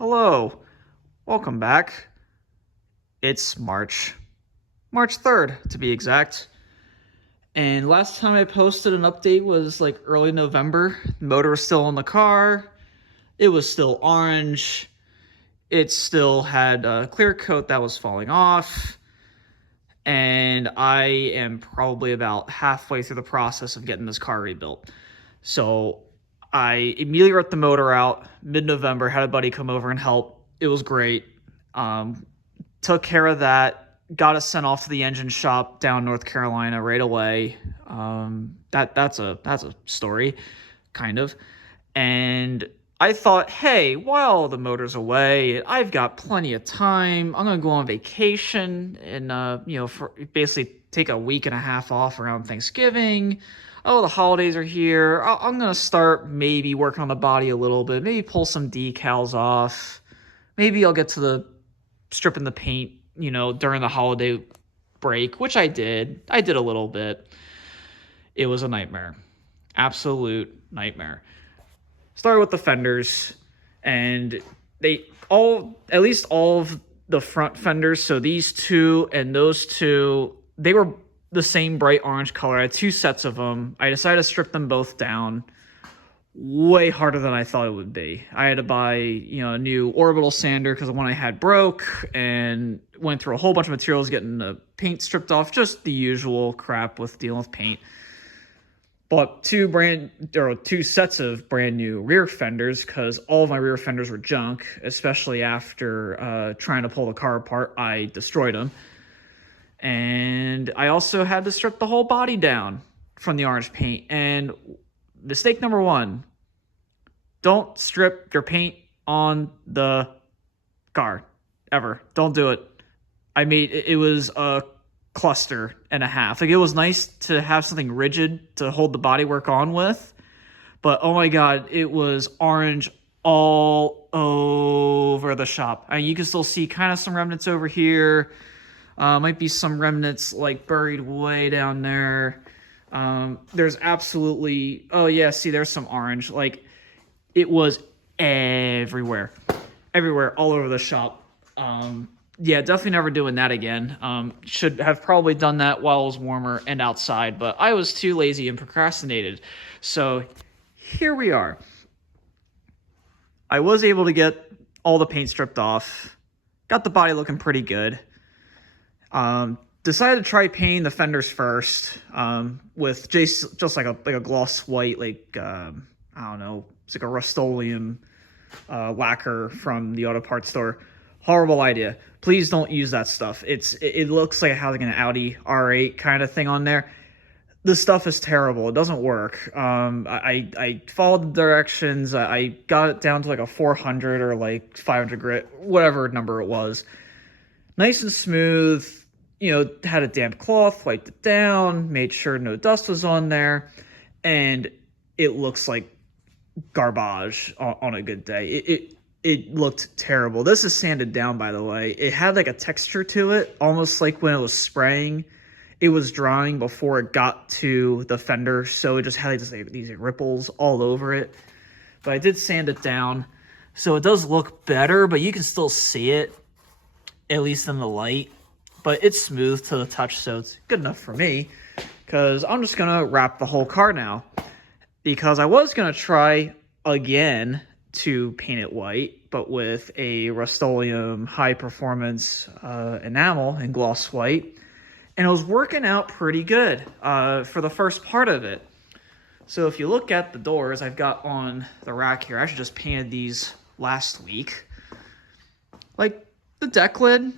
Hello, welcome back. It's March 3rd to be exact. And last time I posted an update was like early November. The motor was still in the car. It was still orange. It still had a clear coat that was falling off. And I am probably about halfway through the process of getting this car rebuilt. So I immediately ripped the motor out mid-November, had a buddy come over and help. It was great. Um, Took care of that, got us sent off to the engine shop down North Carolina right away. That's a story, kind of. And I thought, hey, while the motor's away, I've got plenty of time. I'm gonna go on vacation and for basically take a week and a half off around Thanksgiving. Oh, the holidays are here. I'm gonna start maybe working on the body a little bit. Maybe pull some decals off. Maybe I'll get to the stripping the paint, during the holiday break, which I did. I did a little bit. It was a nightmare. Absolute nightmare. Started with the fenders, and at least all of the front fenders, so these two and those two, they were the same bright orange color. I had two sets of them. I decided to strip them both down. Way harder than I thought it would be. I had to buy, a new orbital sander because the one I had broke, and went through a whole bunch of materials getting the paint stripped off. Just the usual crap with dealing with paint. Bought two sets of brand new rear fenders because all of my rear fenders were junk, especially after trying to pull the car apart. I destroyed them. And I also had to strip the whole body down from the orange paint. And mistake number one, don't strip your paint on the car, ever. Don't do it. It was a cluster and a half. Like, it was nice to have something rigid to hold the bodywork on with, but oh my god, it was orange all over the shop. You can still see kind of some remnants over here. Might be some remnants like buried way down there. There's absolutely, oh yeah, see, there's some orange. Like, it was everywhere, all over the shop. Yeah, definitely never doing that again. Should have probably done that while it was warmer and outside, but I was too lazy and procrastinated. So here we are. I was able to get all the paint stripped off, got the body looking pretty good. Decided to try painting the fenders first, with just like a gloss white, I don't know, it's like a Rust-Oleum lacquer from the auto parts store. Horrible idea. Please don't use that stuff. It looks like it has like an Audi R8 kind of thing on there. The stuff is terrible. It doesn't work. I followed the directions. I got it down to like a 400 or like 500 grit, whatever number it was. Nice and smooth. Had a damp cloth, wiped it down, made sure no dust was on there, and it looks like garbage on a good day. It looked terrible. This is sanded down, by the way. It had like a texture to it, almost like when it was spraying. It was drying before it got to the fender, so it just had these ripples all over it. But I did sand it down, so it does look better, but you can still see it, at least in the light. But it's smooth to the touch, so it's good enough for me, because I'm just going to wrap the whole car now. Because I was going to try again to paint it white, but with a Rust-Oleum high-performance enamel in gloss white. And it was working out pretty good for the first part of it. So if you look at the doors I've got on the rack here, I actually just painted these last week. Like, the deck lid,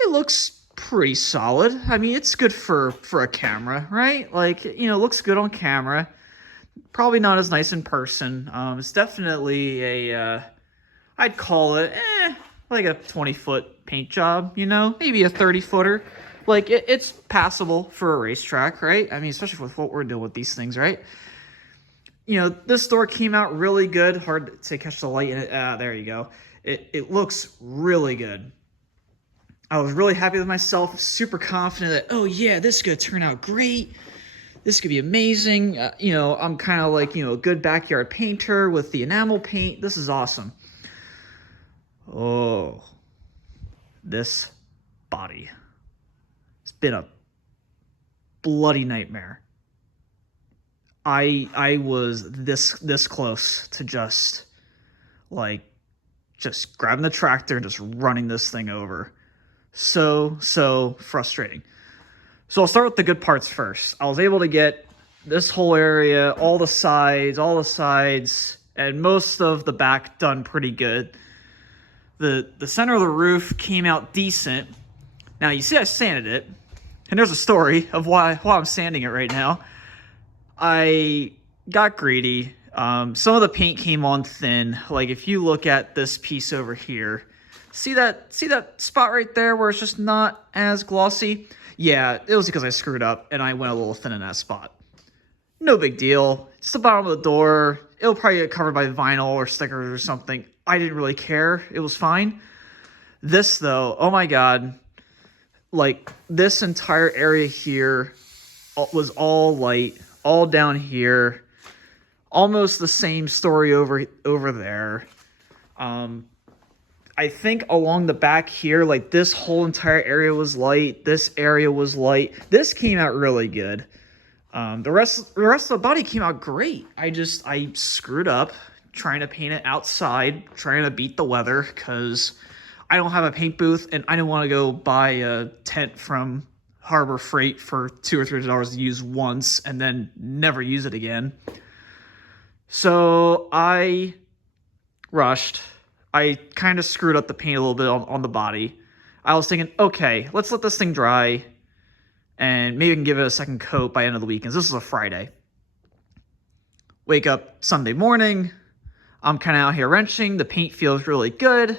it looks pretty solid. I mean, it's good for a camera, right? Like, looks good on camera. Probably not as nice in person. It's definitely I'd call it like a 20-foot paint job, maybe a 30-footer. Like, it's passable for a racetrack, right? I mean, especially with what we're doing with these things, right? This door came out really good. Hard to catch the light in it. There you go. It looks really good. I was really happy with myself, super confident that, oh yeah, this is going to turn out great. This could be amazing. I'm kind of like, a good backyard painter with the enamel paint. This is awesome. Oh, this body. It's been a bloody nightmare. I was this close to just grabbing the tractor and just running this thing over. So frustrating. So I'll start with the good parts first. I was able to get this whole area, all the sides, and most of the back done pretty good. The center of the roof came out decent. Now you see I sanded it, and there's a story of why I'm sanding it right now. I got greedy. Some of the paint came on thin. Like if you look at this piece over here, see that spot right there where it's just not as glossy? Yeah, it was because I screwed up and I went a little thin in that spot. No big deal. It's the bottom of the door. It'll probably get covered by vinyl or stickers or something. I didn't really care. It was fine. This though, oh my God. Like this entire area here was all light, all down here. Almost the same story over there. I think along the back here, like this whole entire area was light. This area was light. This came out really good. The rest of the body came out great. I screwed up trying to paint it outside, trying to beat the weather because I don't have a paint booth and I didn't want to go buy a tent from Harbor Freight for $2 or $3 to use once and then never use it again. So I rushed. I kind of screwed up the paint a little bit on the body. I was thinking, okay, let's let this thing dry and maybe we can give it a second coat by the end of the weekend. This is a Friday. Wake up Sunday morning. I'm kind of out here wrenching. The paint feels really good.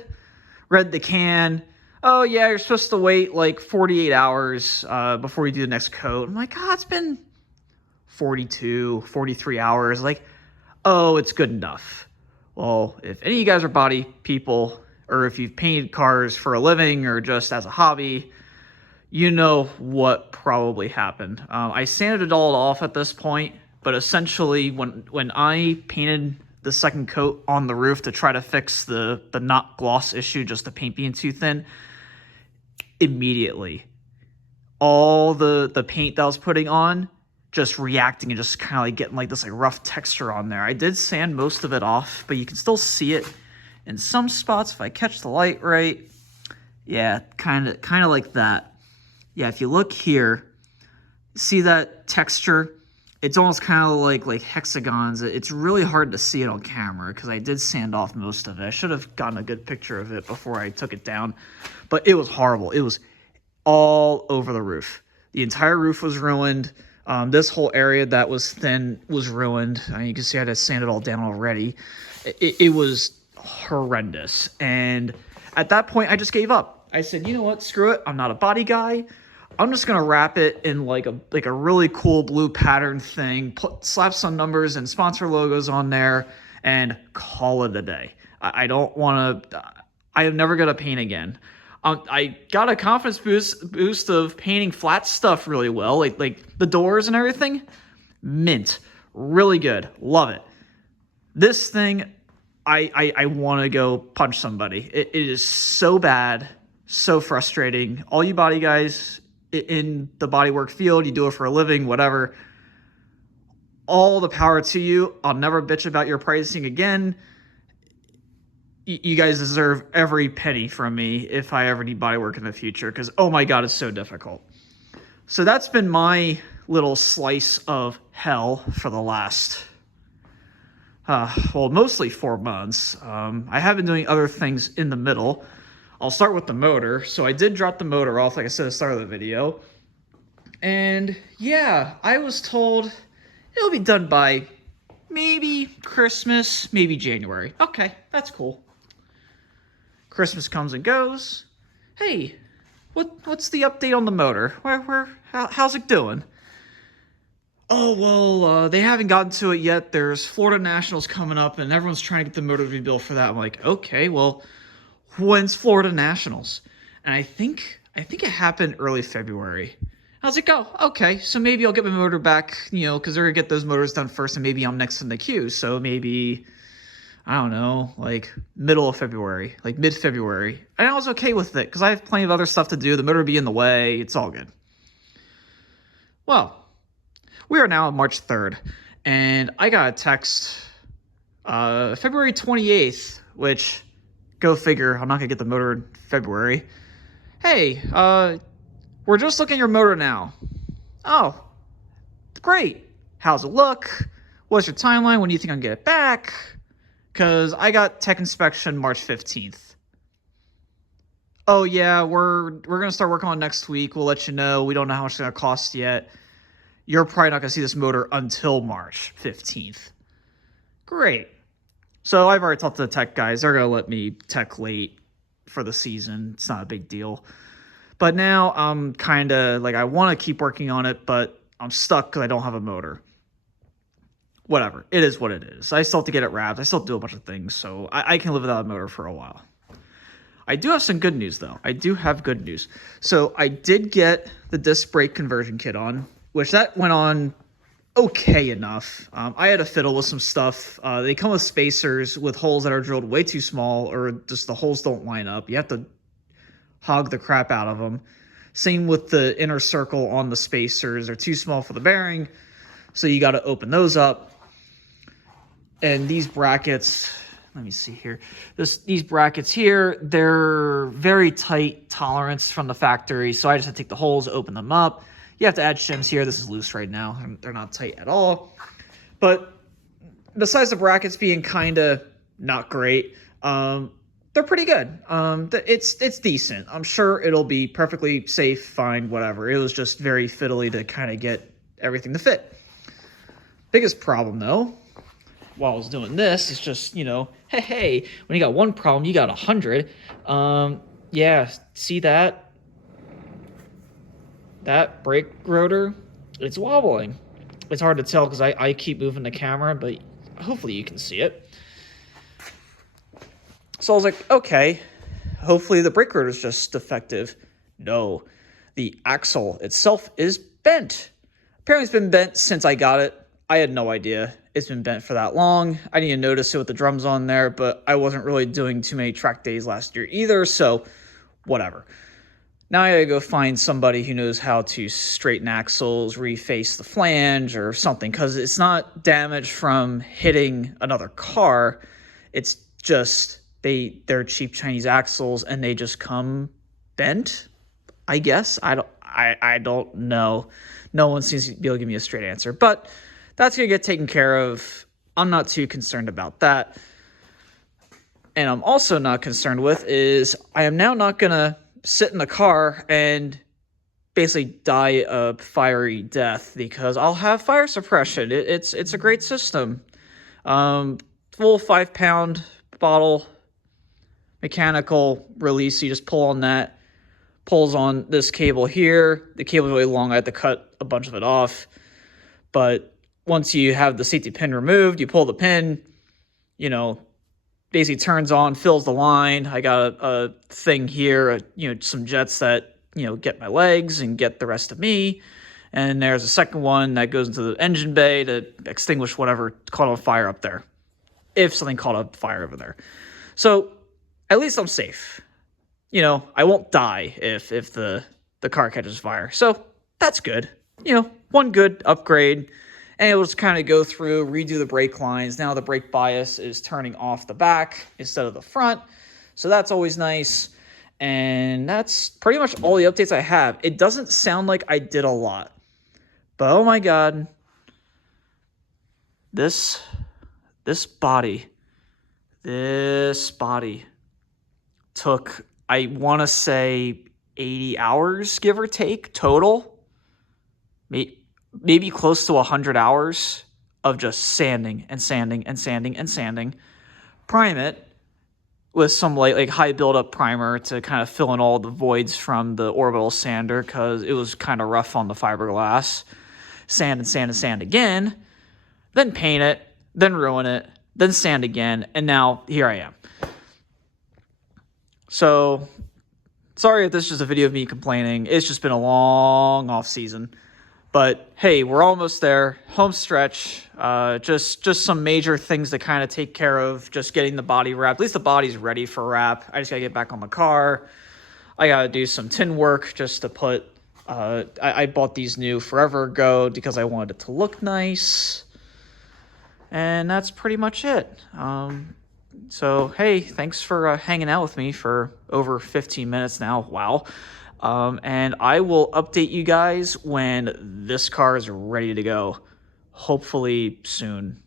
Read the can. Oh, yeah, you're supposed to wait like 48 hours before you do the next coat. I'm like, it's been 42, 43 hours. Like, oh, it's good enough. Well, if any of you guys are body people, or if you've painted cars for a living or just as a hobby, you know what probably happened. I sanded it all off at this point, but essentially when I painted the second coat on the roof to try to fix the not gloss issue, just the paint being too thin, immediately all the paint that I was putting on just reacting and just kind of like getting like this like rough texture on there. I did sand most of it off, but you can still see it in some spots if I catch the light right. Yeah, kind of like that. Yeah, if you look here, see that texture? It's almost kind of like hexagons. It's really hard to see it on camera because I did sand off most of it. I should have gotten a good picture of it before I took it down, but it was horrible. It was all over the roof. The entire roof was ruined. This whole area that was thin was ruined. You can see I had to sand it all down already. It was horrendous. And at that point, I just gave up. I said, you know what? Screw it. I'm not a body guy. I'm just going to wrap it in like a really cool blue pattern thing, slap some numbers and sponsor logos on there, and call it a day. I don't want to... I am never going to paint again. I got a confidence boost of painting flat stuff really well, like the doors and everything. Mint. Really good. Love it. This thing, I want to go punch somebody. It is so bad, so frustrating. All you body guys in the bodywork field, you do it for a living, whatever. All the power to you. I'll never bitch about your pricing again. You guys deserve every penny from me if I ever need bodywork in the future, because oh my God, it's so difficult. So that's been my little slice of hell for the last, mostly 4 months. I have been doing other things in the middle. I'll start with the motor. So I did drop the motor off, like I said at the start of the video. And yeah, I was told it'll be done by maybe Christmas, maybe January. Okay, that's cool. Christmas comes and goes. Hey, what's the update on the motor? How's it doing? Oh, well, they haven't gotten to it yet. There's Florida Nationals coming up, and everyone's trying to get the motor to be built for that. I'm like, okay, well, when's Florida Nationals? And I think it happened early February. I was like, oh, okay, so maybe I'll get my motor back, because they're going to get those motors done first, and maybe I'm next in the queue. So maybe I don't know, like middle of February, like mid-February. And I was okay with it because I have plenty of other stuff to do. The motor would be in the way. It's all good. Well, we are now on March 3rd, and I got a text February 28th, which, go figure, I'm not going to get the motor in February. Hey, we're just looking at your motor now. Oh, great. How's it look? What's your timeline? When do you think I'm going to get it back? Because I got tech inspection March 15th. Oh, yeah, we're going to start working on it next week. We'll let you know. We don't know how much it's going to cost yet. You're probably not going to see this motor until March 15th. Great. So I've already talked to the tech guys. They're going to let me tech late for the season. It's not a big deal. But now I'm kind of like, I want to keep working on it, but I'm stuck because I don't have a motor. Whatever. It is what it is. I still have to get it wrapped. I still have to do a bunch of things, so I can live without a motor for a while. I do have some good news, though. I do have good news. So I did get the disc brake conversion kit on, which that went on okay enough. I had to fiddle with some stuff. They come with spacers with holes that are drilled way too small, or just the holes don't line up. You have to hog the crap out of them. Same with the inner circle on the spacers. They're too small for the bearing, so you got to open those up. And these brackets, let me see here. These brackets here, they're very tight tolerance from the factory, so I just had to take the holes, open them up. You have to add shims here. This is loose right now. They're not tight at all. But besides the brackets being kind of not great, they're pretty good. It's decent. I'm sure it'll be perfectly safe, fine, whatever. It was just very fiddly to kind of get everything to fit. Biggest problem, though, while I was doing this, is just, hey, when you got one problem, you got 100. Yeah, see that? That brake rotor, it's wobbling. It's hard to tell because I keep moving the camera, but hopefully you can see it. So I was like, okay, hopefully the brake rotor is just defective. No, the axle itself is bent. Apparently it's been bent since I got it. I had no idea it's been bent for that long. I didn't even notice it with the drums on there, but I wasn't really doing too many track days last year either, so whatever. Now I gotta go find somebody who knows how to straighten axles, reface the flange or something, because it's not damage from hitting another car. It's just they're cheap Chinese axles and they just come bent, I guess. I don't know. No one seems to be able to give me a straight answer, but that's gonna get taken care of. I'm not too concerned about that. And I'm also not concerned with is I am now not gonna sit in the car and basically die a fiery death because I'll have fire suppression. It's a great system. Full 5-pound bottle, mechanical release. You just pull on that, pulls on this cable here. The cable's really long. I had to cut a bunch of it off. But once you have the safety pin removed, you pull the pin, basically turns on, fills the line. I got a thing here, some jets that, get my legs and get the rest of me. And there's a second one that goes into the engine bay to extinguish whatever caught on fire up there, if something caught on fire over there. So at least I'm safe. I won't die if the car catches fire. So that's good. One good upgrade. And it will just kind of go through, redo the brake lines. Now the brake bias is turning off the back instead of the front. So that's always nice. And that's pretty much all the updates I have. It doesn't sound like I did a lot. But oh my God. This body took, I want to say, 80 hours, give or take, total. Maybe close to 100 hours of just sanding and sanding and sanding and sanding. Prime it with some like high buildup primer to kind of fill in all the voids from the orbital sander because it was kind of rough on the fiberglass. Sand and sand and sand again. Then paint it. Then ruin it. Then sand again. And now here I am. So sorry if this is just a video of me complaining. It's just been a long off season. But hey, we're almost there. Home stretch. Just some major things to kind of take care of. Just getting the body wrapped. At least the body's ready for wrap. I just gotta get back on the car. I gotta do some tin work just to put. I bought these new forever ago because I wanted it to look nice. And that's pretty much it. So hey, thanks for hanging out with me for over 15 minutes now. Wow. And I will update you guys when this car is ready to go. Hopefully soon.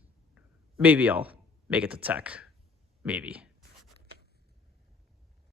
Maybe I'll make it to tech. Maybe.